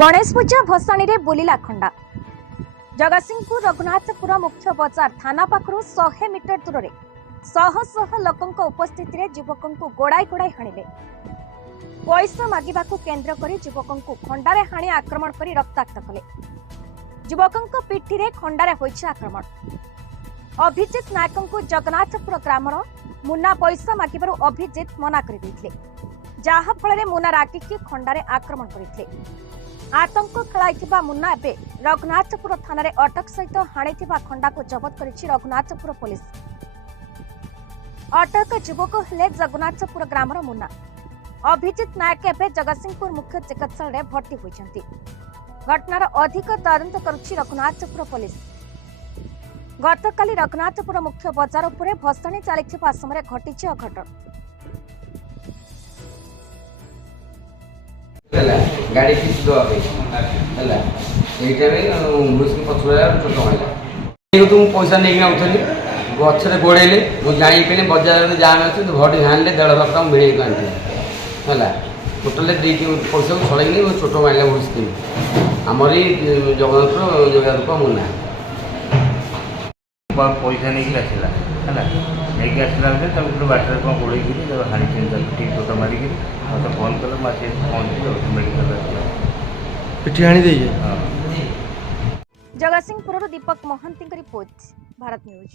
गणेश पूजा भसाणी रे बुलिला खंडा। जगतसिंहपुर रघुनाथपुर मुख्य बजार थाना पाखरु 100 मीटर दूर रे शह शह लोकंक उपस्थिति रे युवकंकु गोड़ाई गोड़ाई हाणिले। पैसा मागिबाकु केंद्र करी युवकंकु खंडारे हाणी आक्रमण करी रक्ताक्त कले। युवकंक पिठी रे खंडारे होइछ आक्रमण। अभिजित नायकंकु जगन्नाथपुर ग्रामर मुन्ना पैसा मागिबारु अभिजित मना करि दैथिले, जाहा फଳରେ मुन्ना रागिकी खंडारे आक्रमण करिथिले। आतंक खेलाइथिबा मुन्ना एबे रघुनाथपुर थाना रे अटक सहित हाणिथिबा खंडा को जबत करिछि रघुनाथपुर पुलिस। अटक युवक हेले जगन्नाथपुर ग्रामर मुन्ना। अभिजित नायक एबे जगतसिंहपुर मुख्य चिकित्सालय रे भर्ती होइछन्ति। घटनार अधिक तदंत करुछि रघुनाथपुर पुलिस। गतकाली रघुनाथपुर मुख्य बजार उपरे भसाणी चलिथिबा समय घटिछि अघटन। गाड़ी किसी दो आगे हला एटा रे मुस्की पछुला छोट माइला एगो तुम पैसा नै कि उठली गछरे गोडेले मु जाई केने बाजार रे जाम अछि तो भडी हानले 1.5 लाख टका मिले कांती हला टोटल दे कि पैसा छड़ै नै छोट माइला मुस्की हमरी जगन्नाथ जगह को मुना पैसा नहीं कि आसला है नहीं आसला बेटे बाटर कौन गोड़े हाणी ठीक टोटा मारिक मतलब फोन कल पहुँच मेडिकल पिठी हाणी दे। जगतसिंहपुर दीपक महंती रिपोर्ट, भारत न्यूज।